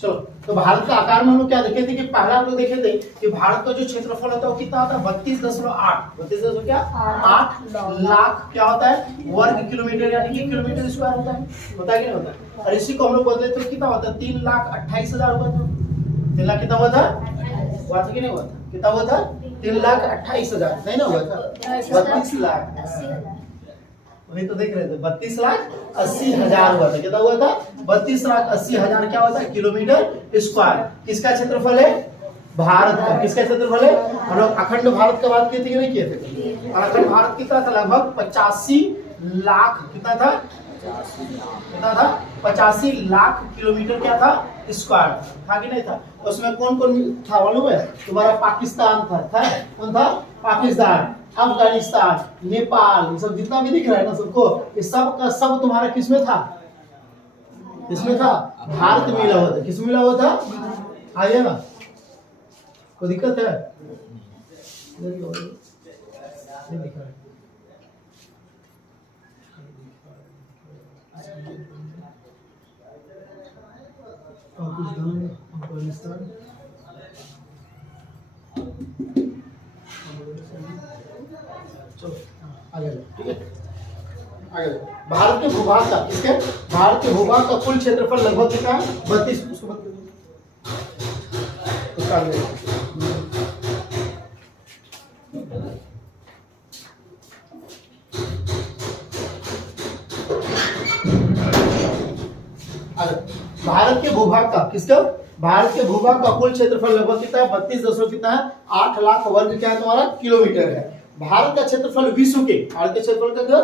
चलो, तो भारत का आकार में हम लोग क्या देखे थे कि पहला हम लोग देखे थे कि भारत का जो क्षेत्रफल होता है वो कितना होता है 32.8 क्या 8 लाख क्या होता है वर्ग किलोमीटर, यानी कि किलोमीटर स्क्वायर होता है कि नहीं होता है। और इसी को हम लोग बदले तो कितना होता है 3,28,000 हुआ था। 3 लाख कितना हुआ था कि नहीं हुआ था, कितना हुआ था 3,28,000 नहीं ना हुआ था 32 लाख, वही तो देख रहे थे 32,80,000 हुआ था। कितना हुआ था 32,80,000 क्या होता है किलोमीटर स्क्वायर। किसका क्षेत्रफल है भारत का, किसका क्षेत्रफल है, हम लोग अखंड भारत का बात किए थे कि नहीं किए थे। और अखंड भारत कितना था लगभग 85 लाख, कितना था 85 लाख किलोमीटर क्या था स्क्वायर था कि नहीं था। उसमें कौन कौन था मालूम है तुम्हारा, पाकिस्तान था कौन था पाकिस्तान, अफगानिस्तान, नेपाल, ये सब जितना भी दिख रहा है ना सबको, ये सब का सब तुम्हारा किसमें था, किसमें था भारत में मिला हुआ था। किसमें मिला हुआ था आइए ना, कोई दिक्कत है नहीं दिख रहा है। पाकिस्तान, अफगानिस्तान, चलो आगे ठीक है आगे। भारत के भूभाग का, किसके भारत के भूभाग का कुल क्षेत्रफल लगभग कितना है 32, उसको भारत के भूभाग का, किसका भारत के भूभाग का कुल क्षेत्रफल लगभग कितना है 32 कितना है 8 लाख वर्ग क्या है तुम्हारा किलोमीटर है। भारत का क्षेत्रफल विश्व के, भारत के क्षेत्रफल का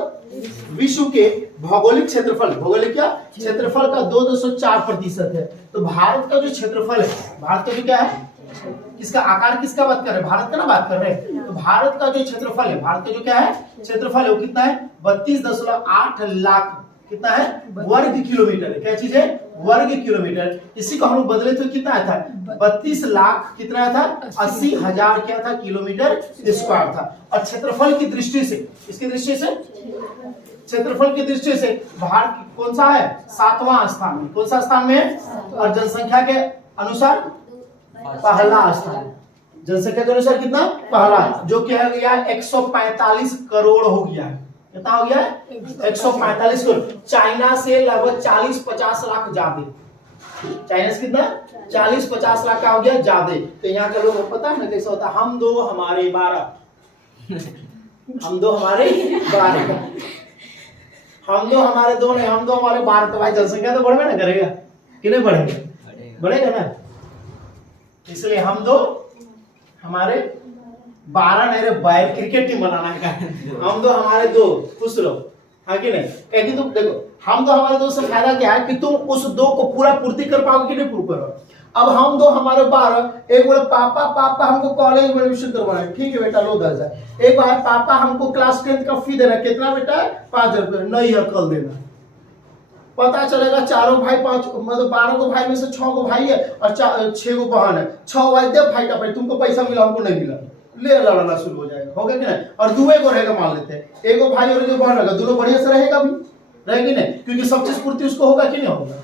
विश्व के भौगोलिक क्षेत्रफल, भौगोलिक क्या क्षेत्रफल का 2.4% है। तो भारत का जो क्षेत्रफल है, भारत का जो क्या है, किसका आकार, किसका बात कर रहे हैं भारत का ना बात कर रहे हैं। तो भारत का जो क्षेत्रफल है, भारत का जो क्या है क्षेत्रफल है वो कितना है 32.8 लाख कितना है वर्ग किलोमीटर है। क्या चीज है वर्ग किलोमीटर। इसी को हम लोग बदले तो कितना आया था 32 लाख कितना आया था 80,000 क्या था किलोमीटर स्क्वायर था। और क्षेत्रफल की दृष्टि से, इसकी दृष्टि से क्षेत्रफल की दृष्टि से भारत कौन सा है 7वां स्थान में, कौन सा स्थान में है। और जनसंख्या के अनुसार पहला स्थान, जनसंख्या के अनुसार कितना पहला, जो कि है गया 145 करोड़ हो गया है। कितना हो गया है 145 करोड़। चाइना से लगभग 40-50 लाख ज्यादा, चाइना से कितना 40-50 लाख का हो गया ज्यादा। तो यहाँ के लोग पता है ना कैसा होता है, हम 2 हमारे 12, हम 2 हमारे 12, हम 2 हमारे 2 नहीं, हम 2 हमारे 12। तो भाई जनसंख्या तो बढ़वे ना करेगा कि नहीं बढ़ेगा, बढ़ेगा ना। इसलिए हम 2 हमारे 12 नहीं रे, बाहर क्रिकेट टीम बनाना है, हम 2 हमारे 2, खुश रहो हाँ कि नहीं। क्योंकि तुम देखो हम 2 हमारे 2 से फायदा क्या है कि तुम उस 2 को पूरा पूर्ति कर पाओगे कि नहीं पूर्ण करो। अब हम 2 हमारे 12, एक बोले पापा पापा हमको कॉलेज में एडमिशन करवाना है, ठीक है बेटा लो 10,000। एक बार पापा हमको क्लास 10 का फी देना, कितना बेटा 5 रुपए, नहीं है कल देना। पता चलेगा चारों भाई 5 मतलब 12 को भाई में से 6 को भाई है और 6 को बहन है, 6 भाई दे भाई का भाई तुमको पैसा मिला हमको नहीं मिला, ले लड़ना शुरू हो जाएगा, हो गया कि नहीं। और दुए को रहेगा मान लेते हैं, एक भाई और एक बहन रहेगा, दोनों बढ़िया से रहेगा भी, रहेगी नहीं, क्योंकि सब चीज पूर्ति उसको होगा कि नहीं होगा।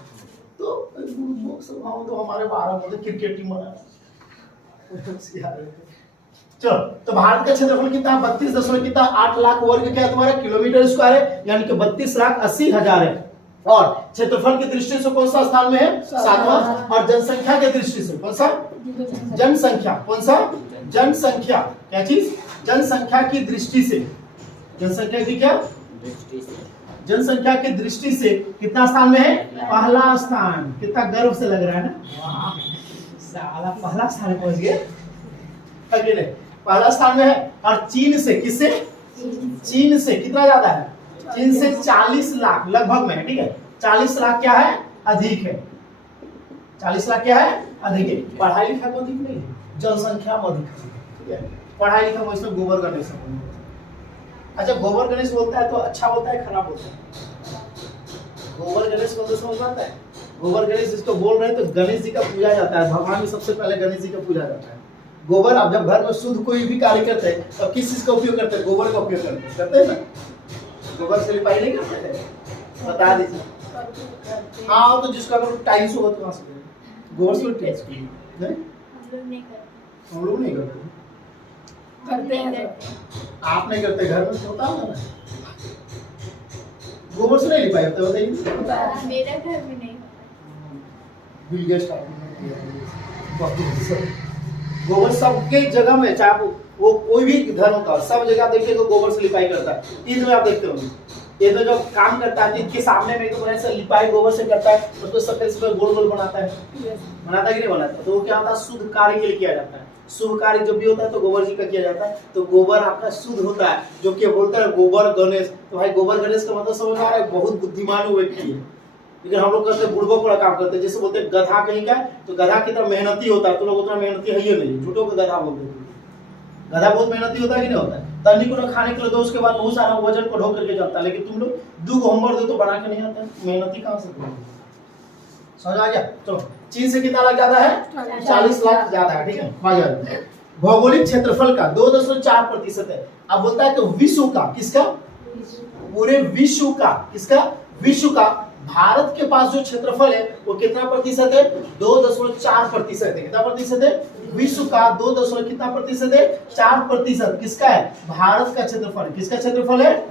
तो हम तो हमारे 12 मतलब क्रिकेट टीम बना। चलो, तो भारत का क्षेत्रफल कितना 32.8 लाख वर्ग क्या तुम्हारा किलोमीटर स्क्वायर है, यानी कि 32,80,000 है। और क्षेत्रफल की दृष्टि से कौन सा स्थान में है 7वां। और जनसंख्या की दृष्टि से कौन सा जनसंख्या, कौन सा जनसंख्या, क्या चीज जनसंख्या की दृष्टि से, जनसंख्या की क्या जनसंख्या की दृष्टि से कितना स्थान में है पहला स्थान। कितना गर्व से लग रहा है ना, साला पहला स्थान पहुंच गए, पहला स्थान में है। और चीन से, किससे चीन से कितना ज्यादा है, चीन से 40 लाख लगभग में है, ठीक है 40 लाख क्या है अधिक है, 40 लाख क्या है अधिक है। पढ़ाई लिखाई को अधिक नहीं है, जनसंख्या में अधिक है, ठीक है। पढ़ाई लिखाई में इसमें गोबर गणेश बोलते हैं। अच्छा गोबर गणेश बोलता है तो अच्छा बोलता है खराब बोलता है, गोबर गणेश बोलते समझ आता है। गोबर गणेश जिसको बोल रहे हैं तो गणेश जी का पूजा जाता है, भगवान में सबसे पहले गणेश जी का पूजा जाता है। गोबर, अब जब घर में शुद्ध कोई भी कार्य करते हैं तो किस चीज का उपयोग करते हैं, गोबर का उपयोग करते हैं ना। गोबर से लिपाई नहीं करते हैं, बता दीजिए हाँ तो जिसका अगर टाइल्स होगा तो वहाँ से करेंगे। गोबर से टाइल्स नहीं, हम लोग नहीं करते। आप नहीं करते, घर में होता है ना, गोबर से नहीं लिपाई होता, बताइए। मेरा घर में नहीं बिल गेट्स गोबर सबके जगह में, चाहे वो कोई भी धर्म का सब जगह देखिएगा गोबर से लिपाई करता है। ईद में आप देखते होंगे, ये तो जब काम करता है ईद के सामने में तो ऐसा लिपाई गोबर से करता है, उसको सफेद सफेद गोल गोल बनाता है, बनाता है कि नहीं बनाता। तो वो क्या होता है, शुद्ध कार्य के लिए किया जाता है। शुभ कार्य जब भी होता है तो गोबर जी का किया जाता है, तो गोबर आपका शुद्ध होता है। जो कि बोलता है गोबर गणेश, तो भाई गोबर गणेश का मतलब समझ आ रहा है, बहुत बुद्धिमान व्यक्ति है। लेकिन हम लोग करते बुड़बक वाला काम करते हैं, जैसे बोलते हैं गधा कहीं का, तो गधा कितना मेहनती होता है, तो लोग उतना मेहनती है ही नहीं, झूठों को गधा बोलते हैं। गधा बहुत मेहनती होता है कि नहीं होता है, तन्नी को ना खाने के लिए दो, उसके बाद बहुत सारा वजन को ढो करके जाता है। लेकिन तुम लोग 2 होमवर्क दो तो बना के नहीं आता, मेहनती कहाँ से करोगे। समझ आ गया। चलो, चीन से कितना लाख ज्यादा है, 40 लाख ज्यादा है, ठीक है। भौगोलिक क्षेत्रफल का 2.4% है। अब बोलता है कि विश्व का, किसका, पूरे विश्व का, किसका, विश्व का भारत के पास जो क्षेत्रफल है वो कितना प्रतिशत है, 2.4% है। कितना प्रतिशत है, विश्व का 2 कितना प्रतिशत है, 4%। किसका है, भारत का क्षेत्रफल। किसका क्षेत्रफल है,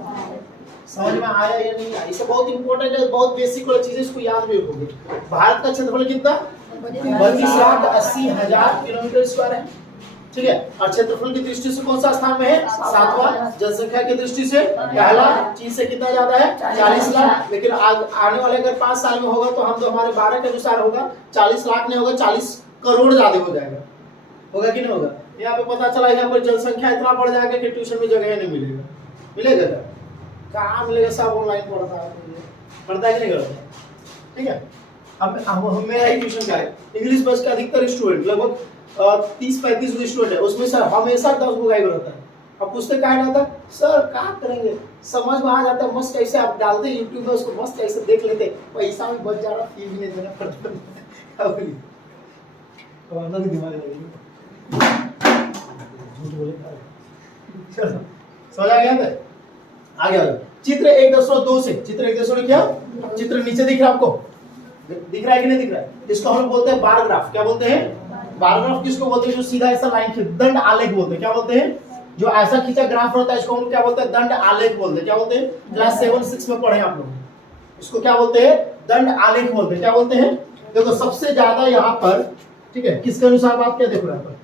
समझ में आया या नहीं आया, इसे बहुत इंपॉर्टेंट है, बहुत बेसिक वाला चीज है, इसको याद भी रखोगे। भारत का क्षेत्रफल कितना, 32,80,000 किलोमीटर स्क्वायर है, ठीक है। और क्षेत्रफल की दृष्टि से कौन सा स्थान में है, 7वां। जनसंख्या की दृष्टि से पहला। चीन से कितना ज्यादा है, 40 लाख। लेकिन आने वाले अगर 5 साल में होगा तो हम तो हमारे 12 के अनुसार होगा, 40 लाख नहीं होगा, 40 करोड़ ज्यादा हो जाएगा। होगा कि नहीं होगा। यहाँ पे पता चला यहाँ पर जनसंख्या इतना बढ़ जाएगा कि ट्यूशन में जगह नहीं मिलेगा। मिलेगा क्या, कहाँ मिलेगा, सब ऑनलाइन पढ़ता है, पढ़ता है कि नहीं करता, ठीक है। अब मेरा ही ट्यूशन क्या है, इंग्लिश बस का अधिकतर स्टूडेंट लगभग 30-35 स्टूडेंट है, उसमें सर हमेशा 10 गो गायब रहता है। अब पूछते क्या रहता है, सर क्या करेंगे, समझ में आ जाता है, मस्त ऐसे आप डालते हैं यूट्यूब में, उसको मस्त ऐसे देख लेते, पैसा भी बच जा रहा, फी भी नहीं देना पड़ता। दिमाग लगेगा, झूठ बोले। चलो समझ आ गया था, आगे आ जाओ। चित्र 1.2 से, चित्र 1.2 क्या, चित्र नीचे दिख रहा है आपको, दिख रहा है कि नहीं दिख रहा है, इसको हम बोलते हैं बार ग्राफ। क्या बोलते हैं, बार ग्राफ किसको बोलते हैं, जो सीधा ऐसा लाइन खींच, दंड आलेख बोलते हैं। क्या बोलते हैं, जो ऐसा खींचा ग्राफ रहता है इसको हम क्या बोलते हैं, दंड आलेख बोलते हैं। क्या बोलते हैं, क्लास 7-6 में पढ़े आप लोग, इसको क्या बोलते हैं, दंड आलेख बोलते हैं। क्या बोलते हैं, देखो सबसे ज्यादा यहाँ पर, ठीक है, किसके अनुसार बात क्या देखो यहाँ पर,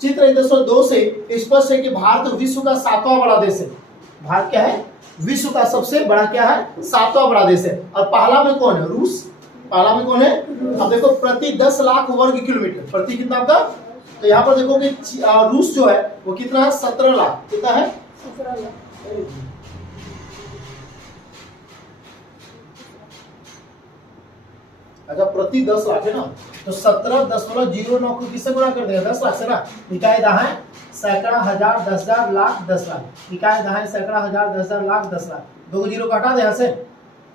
चित्र 1.2 से स्पष्ट है कि भारत विश्व का 7वां बड़ा देश है। भारत क्या है, विश्व का सबसे बड़ा क्या है, 7वां बड़ा देश है। और पहला में कौन है, रूस। पहला में कौन है, अब देखो प्रति 10 लाख वर्ग किलोमीटर, प्रति कितना आपका, तो यहाँ पर देखो कि रूस जो है वो कितना है, 17 लाख। कितना है, 17 लाख। अच्छा प्रति 10 लाख है ना, तो 17.09 को किससे गुणा कर देगा, 10 लाख से ना। इकाई दहाई सैकड़ा, हजार, 10,000, लाख, 10 लाख। इकाई दहाई सैकड़ा, हजार, 10,000, लाख, 10 लाख। 2 जीरो को हटा दे यहाँ से,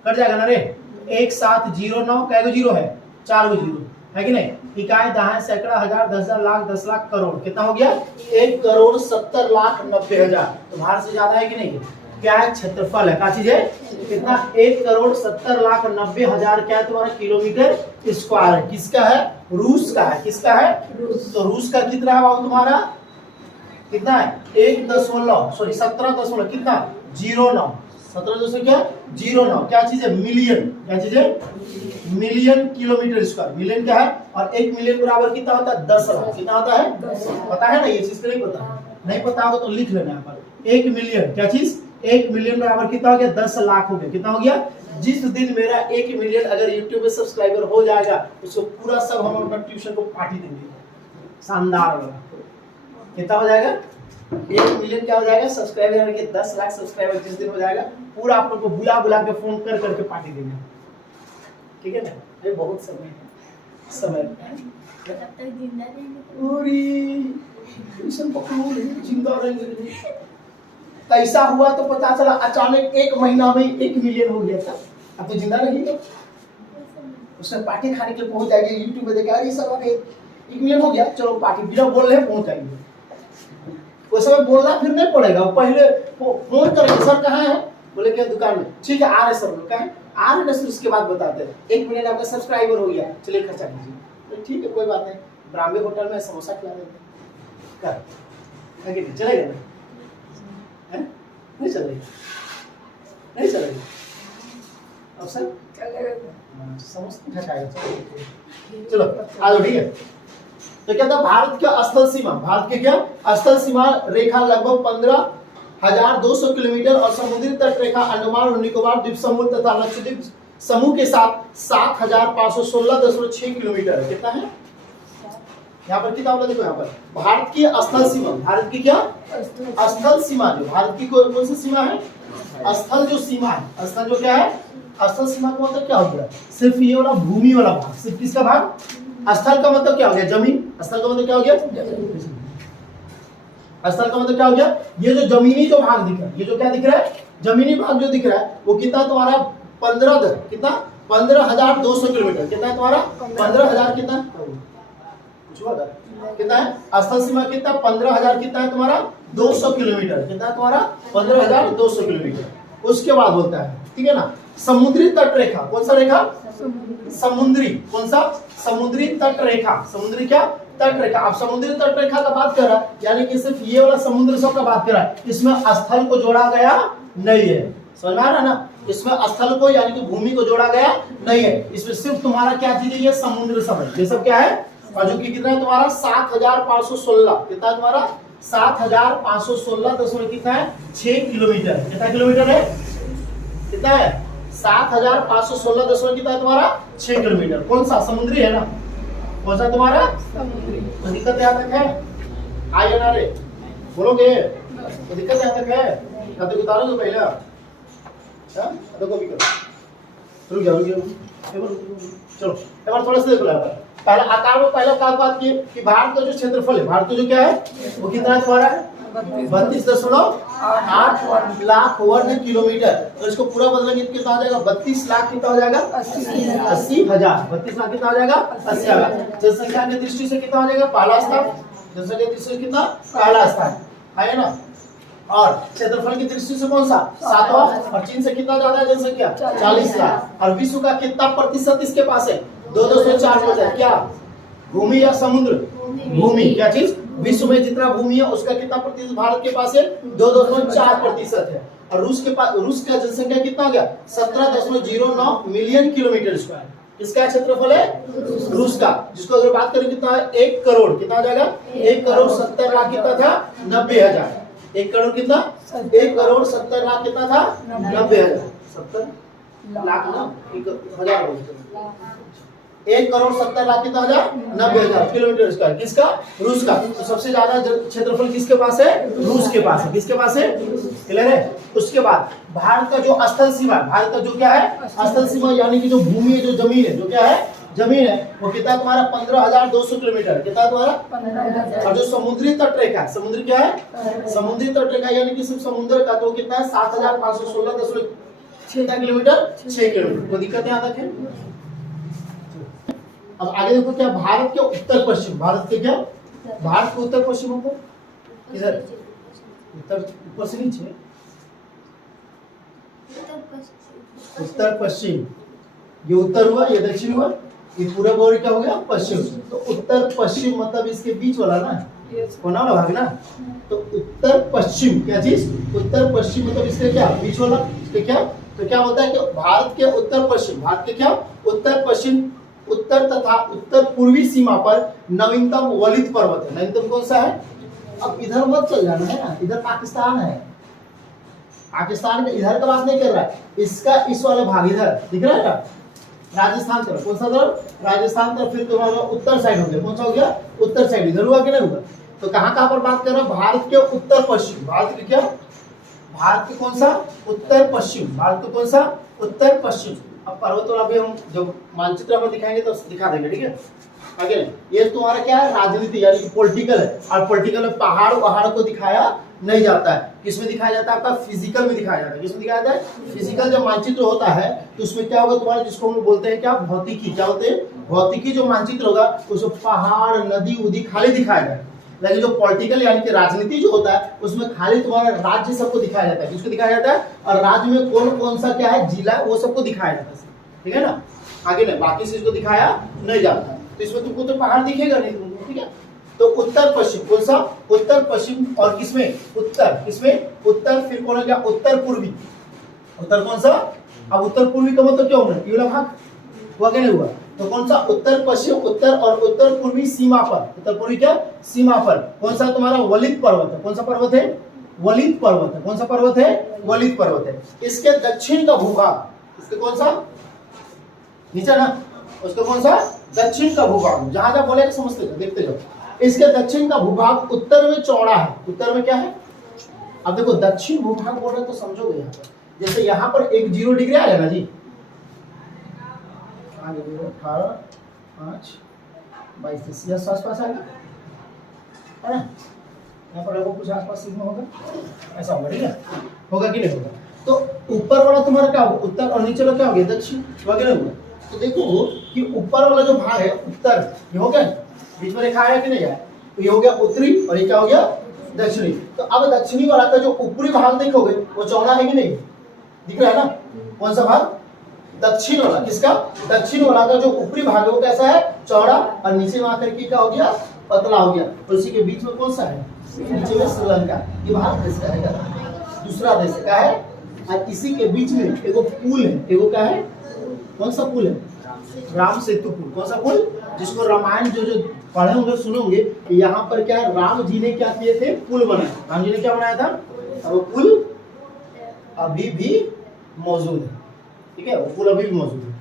कट जाएगा ना रे। 1709 कै गो जीरो है, 4 गो जीरो है कि नहीं। इकाई दहाई सैकड़ा, हजार, 10,000, लाख, 10 लाख, करोड़। कितना हो गया, 1,70,90,000। तो भारत से ज्यादा है कि नहीं, क्या है, क्षेत्रफल है, क्या चीज है, कितना, 1,70,90,000 क्या है तुम्हारा, किलोमीटर स्क्वायर है। किसका है, रूस का है। किसका है, रूस। तो रूस का कितना है बाबू तुम्हारा, कितना है, 17 कितना, 09, 17 क्या, 09 क्या चीज है, मिलियन। क्या चीज है, मिलियन किलोमीटर स्क्वायर। मिलियन क्या है, और 1 मिलियन बराबर कितना होता है, 10 लाख। कितना होता है, पता है ना, ये चीज नहीं पता, नहीं पता होगा तो लिख लेना यहाँ पर। 1 मिलियन क्या चीज, 1 मिलियन बराबर कितना हो गया, 10 लाख हो गया। कितना हो गया, जिस दिन मेरा 1 मिलियन अगर यूट्यूब पे सब्सक्राइबर हो जाएगा, उसको पूरा सब हम अपना ट्यूशन को पार्टी देंगे, शानदार वाला। कितना हो जाएगा, 1 मिलियन क्या हो जाएगा, सब्सक्राइबर के 10 लाख सब्सक्राइबर जिस दिन हो जाएगा, पूरा आप लोग को बुला बुला के फोन कर करके पार्टी देंगे, ठीक है ना। ये बहुत समय है, समय तब तक जिंदा रहेंगे, पूरी ट्यूशन पकड़ो, जिंदा रहेंगे। कैसा हुआ तो पता चला अचानक 1 महीना में 1 मिलियन हो गया था, अब तो जिंदा रहिए, उसमें पार्टी खाने के लिए पहुंच जाएगी। यूट्यूब पे देखा ये सब 1 मिलियन हो गया, चलो पार्टी बिना बोल रहे पहुंच जाएंगे। उस समय बोलना फिर नहीं पड़ेगा, पहले फोन करेंगे, सर कहाँ है, बोले क्या दुकान में, ठीक है आ रहे सर, कहाँ है, आ रहे ना, फिर उसके बाद बताते हैं। 1 मिनट आपका सब्सक्राइबर हो गया, चलिए खर्चा कीजिए। तो ठीक है, कोई बात नहीं, ब्राह्मणी होटल में समोसा खिला देते कर आगे नहीं चलेगा ना, हैं? नहीं चलेगा, नहीं चलेगा अब सर समोसा खाएगा। चलो आ जाओ, ठीक है। तो क्या था, भारत का स्थल सीमा, भारत के क्या स्थल सीमा रेखा लगभग 15,200 किलोमीटर और समुद्री तट रेखा अंडमान और निकोबार द्वीप समूह तथा लक्षद्वीप समूह के साथ 7,516.6 किलोमीटर है। कितना है यहाँ पर, कितना बोला देखो यहाँ पर, भारत की स्थल सीमा, भारत की क्या स्थल सीमा, जो भारत की कौन सी सीमा है, स्थल जो सीमा है, स्थल जो क्या है, स्थल सीमा का मतलब क्या हो गया, सिर्फ ये वाला भूमि वाला भाग, सिर्फ किसका भाग, स्थल का मतलब क्या हो गया, जमीन, स्थल का मतलब क्या हो गया, स्थल का मतलब क्या हो गया, ये जो जमीनी जो भाग दिख रहा है, ये जो क्या दिख रहा है, जमीनी भाग जो दिख रहा है, वो कितना तुम्हारा 15,200 किलोमीटर, कितना है तुम्हारा 15,000, कितना कितना है स्थल सीमा, कितना 15,000, कितना है तुम्हारा 200 किलोमीटर, कितना है तुम्हारा 15,200 किलोमीटर। उसके बाद बोलता है, ठीक है ना, समुद्री तट रेखा, कौन सा रेखा, समुद्री, कौन सा, समुद्री तट रेखा, समुद्री क्या तट रेखा। अब समुद्री तट रेखा का बात कर रहा है, यानी कि सिर्फ ये वाला समुद्र सब का बात कर रहा है, इसमें स्थल को जोड़ा गया नहीं है, समझ में आ रहा है ना, इसमें स्थल को यानी कि भूमि को जोड़ा गया नहीं है, इसमें सिर्फ तुम्हारा क्या चीज है, ये समुद्र सब है, ये सब क्या है, और जो कि कितना है तुम्हारा 7,516, कितना है तुम्हारा 7,516 दशमलव कितना है 6 किलोमीटर, कितना किलोमीटर है, कितना है 7,516 दशमलव कितना है तुम्हारा 6 किलोमीटर। कौन सा, समुद्री है ना, कौन सा तुम्हारा समुद्री। तो दिक्कत यहाँ तक है, आई या ना रे, बोलोगे तो दिक्कत यहाँ तक है, या तो उतारोगे पहले, तो कभी करो, रुक जाओ चलो एक बार थोड़ा सा देखो यहाँ पर। पहले आकार में पहले क्या बात की कि भारत का जो क्षेत्रफल है, भारत का जो क्या है वो कितना है तुम्हारा 32.8 लाख वर्ग किलोमीटर। तो इसको पूरा बदलेंगे तो कितना हो जाएगा, 32 लाख कितना हो जाएगा 80,000, 32 लाख कितना हो जाएगा 80,000। जनसंख्या की दृष्टि से कितना हो जाएगा, पहला स्थान, जनसंख्या की दृष्टि से कितना पहला स्थान है ना, और क्षेत्रफल की दृष्टि से कौन सा 7वां, और चीन से कितना ज्यादा है जनसंख्या 40 लाख, और विश्व का कितना प्रतिशत इसके पास है 2.4%, क्या भूमि या समुद्र, भूमि, क्या चीज, विश्व में जितना भूमि है उसका कितना प्रतिशत भारत के पास है 2.4% है, और रूस के पास, रूस का जनसंख्या कितना हो गया 17.09 मिलियन किलोमीटर स्क्वायर, किसका क्षेत्रफल है रूस का, जिसको अगर बात करें कितना है 1 करोड़, कितना हो जाएगा 1 करोड़ 70 लाख, कितना था 90,000, 1 करोड़ कितना 1 करोड़ 70 लाख कितना था 90,000, 70 लाख ना 1,000, 1 करोड़ 70 लाख कितना हजार 90,000 किलोमीटर स्क्वायर, किसका, रूस का। तो सबसे ज्यादा क्षेत्रफल किसके पास है, रूस के पास है, किसके पास है, क्लियर है। उसके बाद भारत का जो स्थल सीमा, भारत का जो क्या है स्थल सीमा, यानी कि जो भूमि है, जो जमीन है, जो क्या है जमीन है, वो कितना तुम्हारा 15,200 किलोमीटर, कितना तुम्हारा 15,000। और जो समुद्री तट रेखा, समुद्री क्या है, समुद्री तट रेखा यानी कि सिर्फ समुद्र का, तो कितना है 7,516 किलोमीटर, 6 किलोमीटर। कोई दिक्कत यहाँ तक है। अब आगे देखो क्या, भारत के उत्तर पश्चिम, भारत के क्या, भारत के उत्तर पश्चिम को इधर उत्तर, ऊपर से नीचे उत्तर पश्चिम, ये उत्तर हुआ, ये दक्षिण हुआ, ये पूरा बोर्ड क्या हो गया पश्चिम। तो उत्तर पश्चिम मतलब इसके बीच वाला ना, कोना वाला भाग ना, तो उत्तर पश्चिम क्या चीज, उत्तर पश्चिम मतलब इसके क्या बीच वाला, इसके क्या, तो क्या होता है कि भारत के उत्तर पश्चिम, भारत के क्या उत्तर पश्चिम, उत्तर तथा उत्तर पूर्वी सीमा पर नवीनतम वलित पर्वत है। नवीनतम कौन सा है, अब इधर मत चल जाना है ना, इधर पाकिस्तान है, पाकिस्तान के इधर का बात नहीं कर रहा है, इसका इस वाले भाग इधर दिख रहा है ना, राजस्थान तरफ, कौन सा तरफ राजस्थान तरफ, फिर तुम्हारा उत्तर साइड हो गया, कौन सा हो गया उत्तर साइड, इधर हुआ कि नहीं हुआ। तो कहाँ पर बात कर रहा है, भारत के उत्तर पश्चिम, भारत के क्या, भारत के कौन सा उत्तर पश्चिम, भारत के कौन सा उत्तर पश्चिम। अब पर्वत वाला भी हम जब मानचित्र में दिखाएंगे तो दिखा देंगे, ठीक है। आगे ये तुम्हारा क्या है राजनीति यानी कि पॉलिटिकल है, और पॉलिटिकल में पहाड़ वहाड़ को दिखाया नहीं जाता है, किसमें दिखाया जाता है, आपका फिजिकल में दिखाया जाता है। किसमें दिखाया जाता है, फिजिकल जब मानचित्र होता है तो उसमें क्या होगा तुम्हारा, जिसको हम बोलते हैं क्या भौतिकी, क्या होते हैं भौतिकी, जो मानचित्र होगा उसमें पहाड़ नदी उदी खाली दिखाया जाए। लेकिन जो पॉलिटिकल यानी कि राजनीति जो होता है उसमें खाली तुम्हारा राज्य सबको दिखाया जाता है, किसको दिखाया जाता है, और राज्य में कौन कौन सा क्या है जिला वो सबको दिखाया जाता है, ठीक है ना। आगे नहीं, बाकी चीज को दिखाया नहीं जाता, तो इसमें तुमको तो पहाड़ दिखेगा नहीं तुमको, ठीक है। तो उत्तर पश्चिम कौन सा, उत्तर पश्चिम, और किसमें उत्तर, किसमें उत्तर, फिर कौन हो गया उत्तर पूर्वी, उत्तर कौन सा, अब उत्तर पूर्वी का मतलब क्या होगा, ये वाला भाग हुआ क्या नहीं हुआ, तो कौन सा उत्तर पश्चिम, उत्तर और उत्तर पूर्वी सीमा पर, उत्तर पूर्वी क्या सीमा पर कौन सा तुम्हारा वलित पर्वत है, कौन सा पर्वत है, वलित पर्वत है, कौन सा पर्वत है, वलित पर्वत है। इसके दक्षिण का भूभाग, इसके कौन सा नीचे ना, उसका कौन सा दक्षिण का भूभाग, जहां जहां बोलेगा समझते जाओ, देखते जाओ। इसके दक्षिण का भूभाग उत्तर में चौड़ा है, उत्तर में क्या है, अब देखो दक्षिण भूभाग बोल रहे तो समझोगे यहाँ पर, जैसे यहाँ पर एक 0 डिग्री आएगा ना जी, 18, 5, 22 यह आसपास आएगा, है ना, यहाँ पर कुछ आसपास सीखना होगा, ऐसा होगा, ठीक है, होगा कि नहीं होगा। तो ऊपर वाला तुम्हारा क्या होगा उत्तर, और नीचे वाला क्या हो गया दक्षिण, वगैरह हुआ। तो देखो कि ऊपर वाला जो भाग है उत्तर, ये हो गया बीच में रेखा है कि नहीं है, तो ये हो गया उत्तरी और ये क्या हो गया दक्षिणी। तो अब दक्षिणी वाला का जो ऊपरी भाग देखोगे वो चौड़ा है कि नहीं, दिख रहा है ना, कौन सा भाग, दक्षिण वाला, किसका, दक्षिण वाला का जो ऊपरी भाग है वो कैसा है चौड़ा, और नीचे में आकर के क्या हो गया पतला हो गया, और उसी के बीच में कौन सा है, नीचे में श्रीलंका, ये भारत देश का है, दूसरा देश का है, और इसी के बीच में एगो पुल है, एगो क्या है, कौन सा पुल है, राम सेतु पुल, कौन सा पुल, जिसको रामायण जो जो पढ़े होंगे सुनोगे कि यहाँ पर क्या है राम जी ने क्या किए थे, पुल बनाया, राम जी ने क्या बनाया था, और वो पुल अभी भी मौजूद है, ठीक है, वो पुल अभी भी मौजूद है।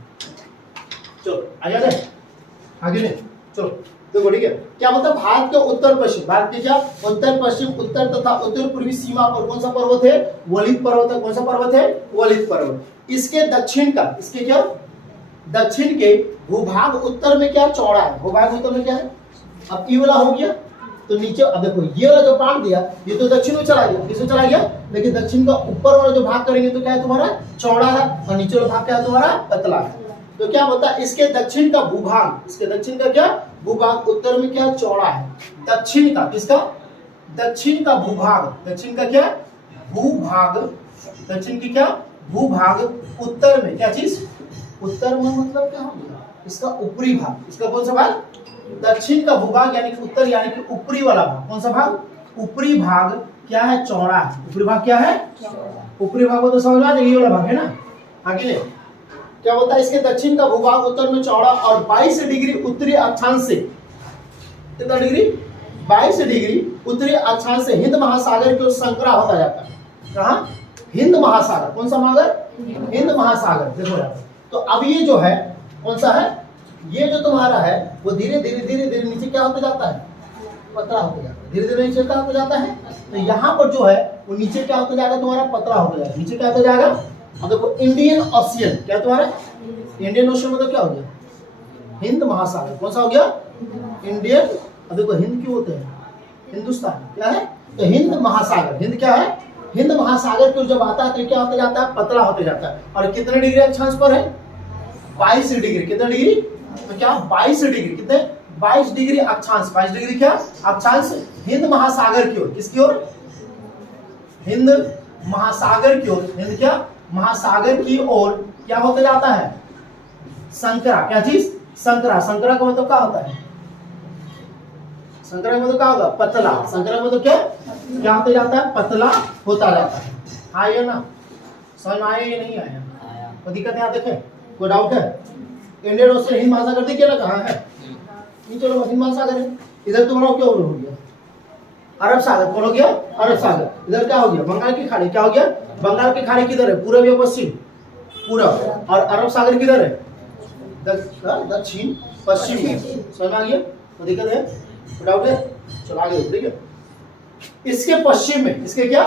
चलो आगे नहीं, चलो देखो, ठीक है, क्या मतलब भारत के उत्तर पश्चिम, भारत के क्या उत्तर पश्चिम, उत्तर तथा उत्तर पूर्वी सीमा पर कौन सा पर्वत है, वलित पर्वत है, कौन सा पर्वत है, वलित पर्वत। इसके दक्षिण का, इसके क्या दक्षिण के भूभाग उत्तर में क्या चौड़ा है, भूभाग उत्तर में क्या है, अब ये वाला हो गया, तो नीचे अब देखो ये वाला जो काट दिया ये तो दक्षिण में चला गया, किसमें चला गया, लेकिन दक्षिण का ऊपर वाला जो भाग करेंगे तो क्या है तुम्हारा चौड़ा है, और नीचे वाला भाग क्या है तुम्हारा पतला है। तो क्या होता है इसके दक्षिण का भूभाग, इसके दक्षिण का क्या भूभाग उत्तर में क्या चौड़ा है, दक्षिण का, किसका दक्षिण का भूभाग, दक्षिण का क्या भूभाग, दक्षिण की क्या भूभाग उत्तर में क्या चीज, उत्तर में मतलब क्या होगा इसका ऊपरी भाग, इसका कौन सा भाग, दक्षिण का भूभाग यानी कि उत्तर यानी कि ऊपरी वाला भाग, कौन सा भाग, ऊपरी भाग क्या है चौड़ा है, ऊपरी भाग क्या है, ऊपरी भाग को तो समझ आ ये वाला भाग है ना। आगे ले क्या होता है इसके दक्षिण का भूभाग उत्तर में चौड़ा और 22 डिग्री उत्तरी अक्षांश से, कितना डिग्री 22 डिग्री उत्तरी अक्षांश से हिंद महासागर की ओर संकरा होता जाता है, कहां हिंद महासागर, कौन सा महासागर, हिंद महासागर। देखो यार तो अब ये जो है कौन सा है, ये जो तुम्हारा है वो धीरे धीरे नीचे क्या होता जाता है, पतला होता जाता है, धीरे धीरे नीचे क्या होता जाता है, तो यहाँ पर जो है वो नीचे क्या होता जाएगा तुम्हारा पतला होता जाएगा, नीचे क्या होता जाएगा। अब देखो इंडियन ओशियन क्या तुम्हारा, इंडियन ओशियन मतलब क्या हो गया, हिंद महासागर, कौन सा हो गया इंडियन, अब देखो हिंद क्यों होते हैं, हिंदुस्तान क्या है, तो हिंद महासागर, हिंद क्या है, हिंद महासागर की जब आता है तो क्या होता जाता है, पतला होते जाता है। और कितने डिग्री अक्षांश पर है, 22 डिग्री, कितने डिग्री, तो क्या 22 डिग्री, कितने 22 डिग्री अक्षांश, 22 डिग्री क्या अक्षांश हिंद महासागर की ओर, किसकी ओर, हिंद महासागर की ओर, हिंद क्या महासागर की ओर क्या होते जाता है, संकरा, क्या चीज संकरा, संकरा का मतलब क्या होता है, संकरा का मतलब क्या होगा पतला, संकरा का मतलब क्या होते जाता है, पतला होता जाता है। आया ना, समझ में आया या नहीं आया, कोई दिक्कत यहाँ देखे, कोई डाउट है, इंडियन ओशियन हिंद महासागर देखिए ना कहाँ है, नहीं चलो हिंद महासागर है, इधर तुम्हारा क्या हो गया अरब सागर, कौन हो गया अरब सागर, इधर क्या हो गया बंगाल की खाड़ी, क्या हो गया बंगाल की खाड़ी किधर है, पूरब या पश्चिम, पूरब, और अरब सागर किधर है, दक्षिण पश्चिम, समझ में आ गया, तो दिक्कत है, डाउट है, चलो आगे ठीक है। इसके पश्चिम में, इसके क्या,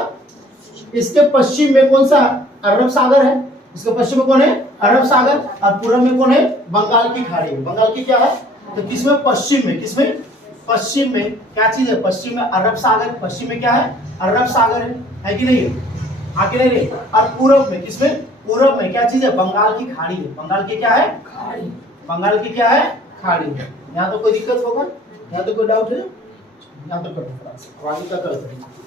इसके पश्चिम में कौन सा अरब सागर है, इसके पश्चिम में कौन है अरब सागर, और पूर्व में कौन है बंगाल की खाड़ी, बंगाल की क्या है, तो किसमें पश्चिम में, किसमें पश्चिम में क्या चीज है, पश्चिम में अरब सागर, पश्चिम में क्या है अरब सागर है कि नहीं है, आगे नहीं रहे, और पूर्व में किसमें, पूर्व में क्या चीज है बंगाल की खाड़ी है, बंगाल की क्या है बंगाल की क्या है खाड़ी है। यहाँ तो कोई दिक्कत होगा, यहाँ तो कोई डाउट है, यहाँ तक कर दो फटाक से, अब आगे का कर सकते हैं।